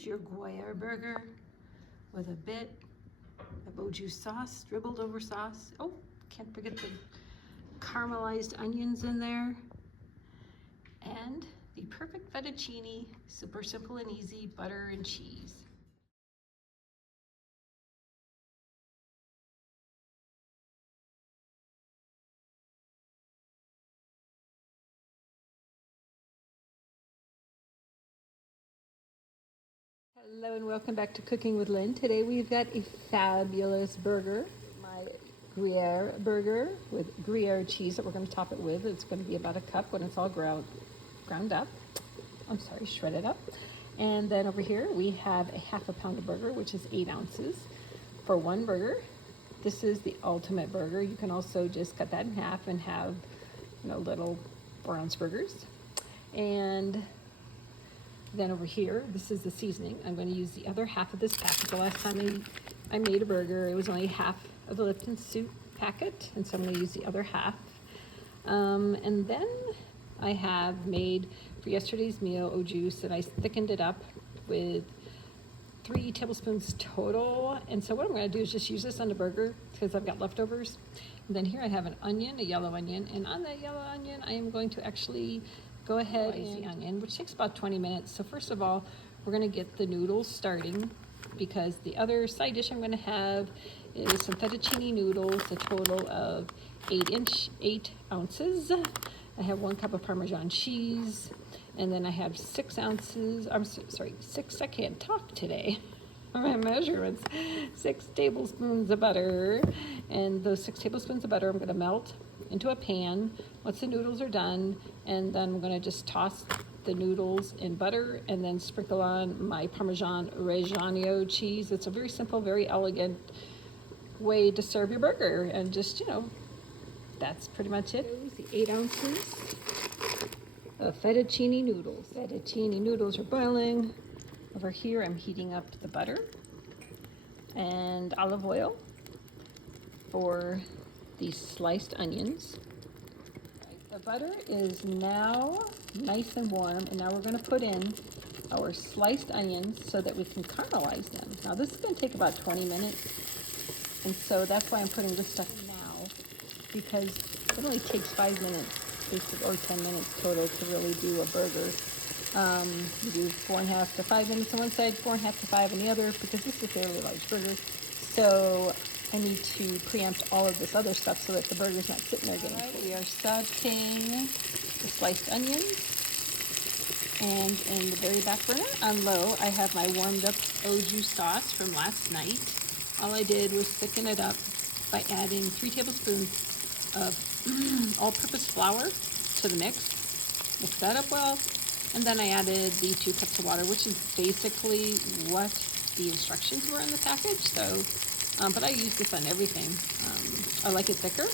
Here's your Gruyere burger with a bit of au jus sauce, dribbled over sauce. Oh, can't forget the caramelized onions in there. And the perfect fettuccine, super simple and easy, butter and cheese. Hello and welcome back to Cooking with Lynn. Today we've got a fabulous burger, my Gruyere burger with Gruyere cheese that we're going to top it with. It's going to be about a cup when it's all ground up. Shredded up. And then over here we have a half a pound of burger, which is 8 ounces for one burger. This is the ultimate burger. You can also just cut that in half and have, little 4-ounce burgers. And then over here, this is the seasoning. I'm going to use the other half of this packet. The last time I made a burger, it was only half of the Lipton soup packet, and so I'm going to use the other half. And then I have made for yesterday's meal au jus, and I thickened it up with 3 tablespoons total. And so what I'm going to do is just use this on the burger because I've got leftovers. And then here I have an onion, a yellow onion, and on that yellow onion, I am going to actually go ahead and the onion, which takes about 20 minutes. So first of all, we're going to get the noodles starting because the other side dish I'm going to have is some fettuccine noodles, a total of 8 ounces. I have 1 cup of Parmesan cheese, and then I have 6 ounces, I can't talk today. My measurements, 6 tablespoons of butter, and those 6 tablespoons of butter I'm going to melt into a pan once the noodles are done, and then I'm going to just toss the noodles in butter and then sprinkle on my Parmigiano Reggiano cheese. It's a very simple, very elegant way to serve your burger, and just, that's pretty much it. The 8 ounces of fettuccine noodles. Fettuccine noodles are boiling. Over here I'm heating up the butter and olive oil for these sliced onions. The butter is now nice and warm, and now we're going to put in our sliced onions so that we can caramelize them. Now this is going to take about 20 minutes, and so that's why I'm putting this stuff in now, because it only takes 5 minutes, or 10 minutes total to really do a burger. You do 4.5 to 5 minutes on one side, 4.5 to 5 on the other, because this is a fairly large burger. So I need to preempt all of this other stuff so that the burger's not sitting there getting cold. We are sauteing the sliced onions, and in the very back burner on low, I have my warmed up au jus sauce from last night. All I did was thicken it up by adding 3 tablespoons of all-purpose flour to the mix. Mix that up well, and then I added the 2 cups of water, which is basically what the instructions were in the package. So. But I use this on everything. I like it thicker.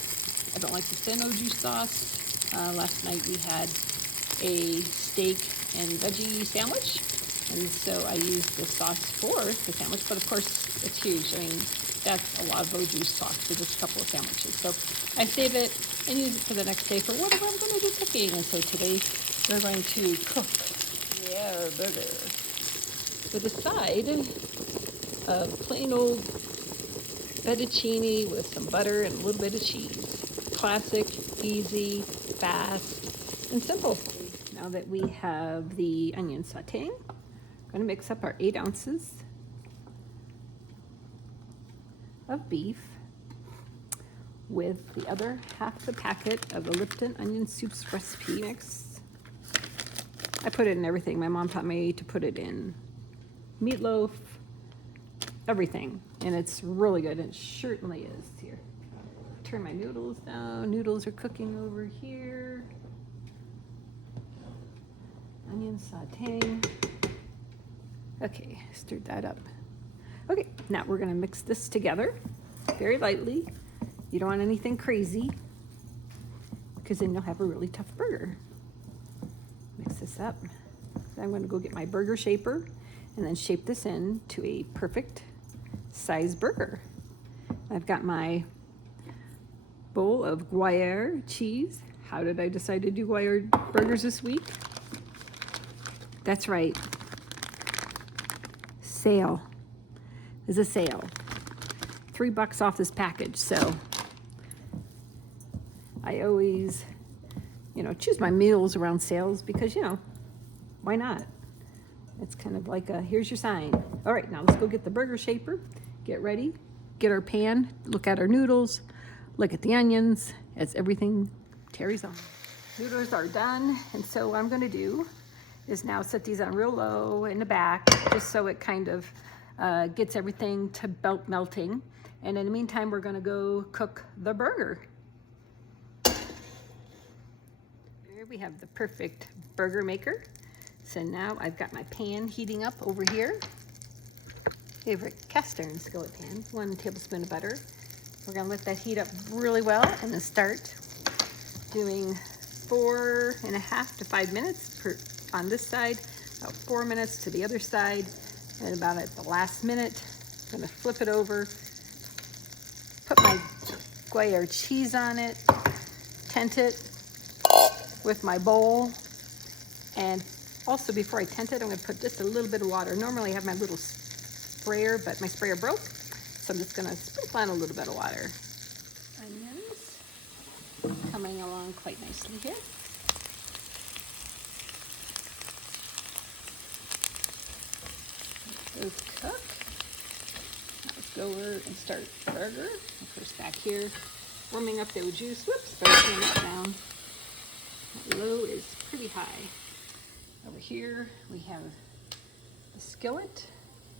I don't like the thin au jus sauce. Last night we had a steak and veggie sandwich, and so I used the sauce for the sandwich, but of course it's huge. I mean, that's a lot of au jus sauce for just a couple of sandwiches. So I save it and use it for the next day for whatever I'm going to do cooking. And so today we're going to cook our burger with a side of plain old fettuccine with some butter and a little bit of cheese. Classic, easy, fast, and simple. Now that we have the onion sauteing, I'm going to mix up our 8 ounces of beef with the other half the packet of the Lipton onion soups recipe mix. I put it in everything. My mom taught me to put it in meatloaf, everything, and it's really good. It certainly is. Here, turn my noodles down. Noodles are cooking over here. Onion sauteing. Okay, stirred that up. Okay, now we're going to mix this together very lightly. You don't want anything crazy, because then you'll have a really tough burger. Mix this up. Then I'm going to go get my burger shaper and then shape this into a perfect size burger. I've got my bowl of Gruyere cheese. How did I decide to do Gruyere burgers this week? That's right. sale. There's a sale. $3 off this package. So I always, choose my meals around sales because, why not? It's kind of like a, here's your sign. All right, now let's go get the burger shaper, get ready, get our pan, look at our noodles, look at the onions, as everything carries on. Noodles are done, and so what I'm gonna do is now set these on real low in the back, just so it kind of gets everything to melting. And in the meantime, we're gonna go cook the burger. Here we have the perfect burger maker. So now I've got my pan heating up over here. Favorite cast iron skillet pan, 1 tablespoon of butter. We're gonna let that heat up really well and then start doing 4.5 to 5 minutes on this side, about 4 minutes to the other side, and about at the last minute, I'm gonna flip it over, put my Gruyere cheese on it, tent it with my bowl, and also before I tent it, I'm gonna put just a little bit of water. Normally I have my little sprayer, but my sprayer broke, so I'm just gonna sprinkle on a little bit of water. Onions coming along quite nicely here. Let those cook. Now let's go over and start the burger. First back here, warming up the juice. Whoops, better turn that down. That low is pretty high. Over here we have the skillet,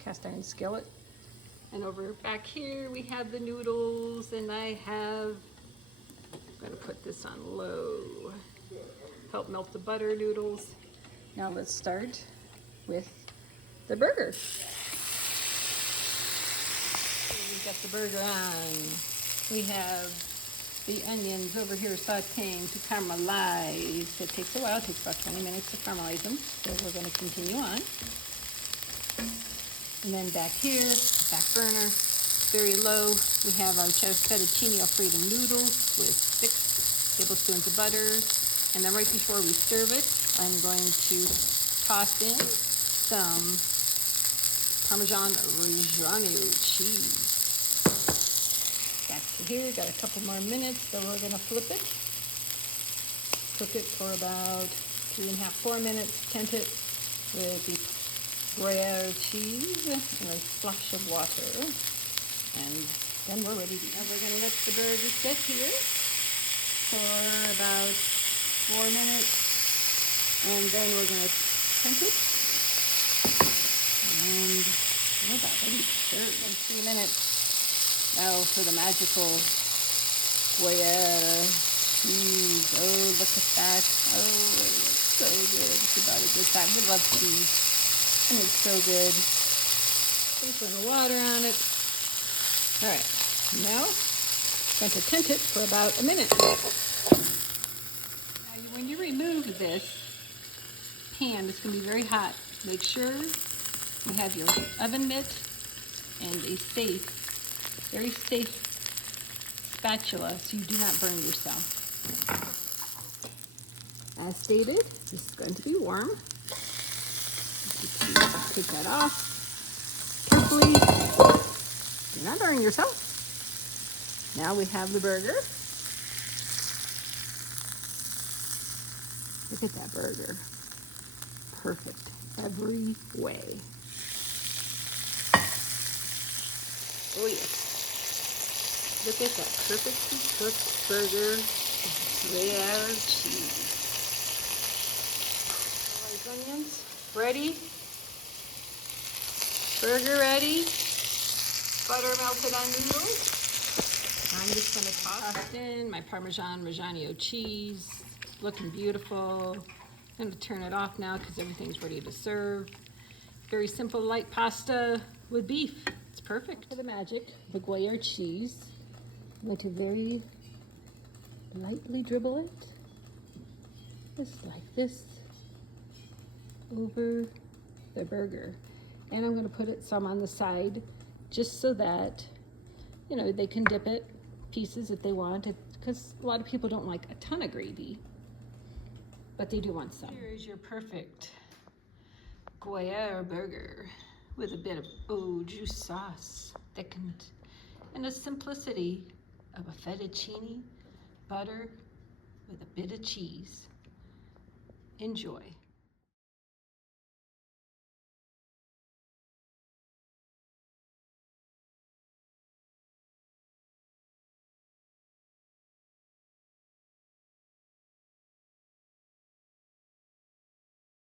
cast iron skillet. And over back here we have the noodles, and I'm gonna put this on low. Help melt the butter noodles. Now let's start with the burger. We've got the burger on. We have the onions over here sauteing to caramelize. It takes a while, it takes about 20 minutes to caramelize them. So we're gonna continue on. And then back here, back burner, very low, we have our fettuccine Alfredo noodles with 6 tablespoons of butter. And then right before we serve it, I'm going to toss in some Parmigiano Reggiano cheese. Back to here, got a couple more minutes, so we're gonna flip it. Cook it for about 3.5, 4 minutes, tent it with the Gruyere cheese and a splash of water. And then we're ready to eat. Now we're gonna let the burger sit here for about 4 minutes. And then we're gonna tent it. And we're about ready to serve in 3 minutes. Now for the magical Gruyere cheese. Oh, look at that. Oh, it looks so good. It's about a good time. We love cheese. And it's so good. Sprinkling the water on it. All right, now I'm going to tent it for about a minute. Now, when you remove this pan, it's going to be very hot. Make sure you have your oven mitt and a safe, very safe spatula so you do not burn yourself. As stated, this is going to be warm. Take that off carefully. Do not burn yourself. Now we have the burger. Look at that burger. Perfect every way. Oh yes. Look at that perfectly cooked burger with Gruyere cheese. All these onions ready. Burger ready. Butter melted on noodles. I'm just going to toss in my Parmigiano Reggiano cheese. Looking beautiful. I'm going to turn it off now because everything's ready to serve. Very simple light pasta with beef. It's perfect. For the magic, the Gruyere cheese. I'm going to very lightly dribble it. Just like this. Over the burger. And I'm going to put it some on the side just so that, they can dip it pieces if they want, because a lot of people don't like a ton of gravy, but they do want some. Here is your perfect Gruyere burger with a bit of au jus sauce thickened, and the simplicity of a fettuccine butter with a bit of cheese. Enjoy.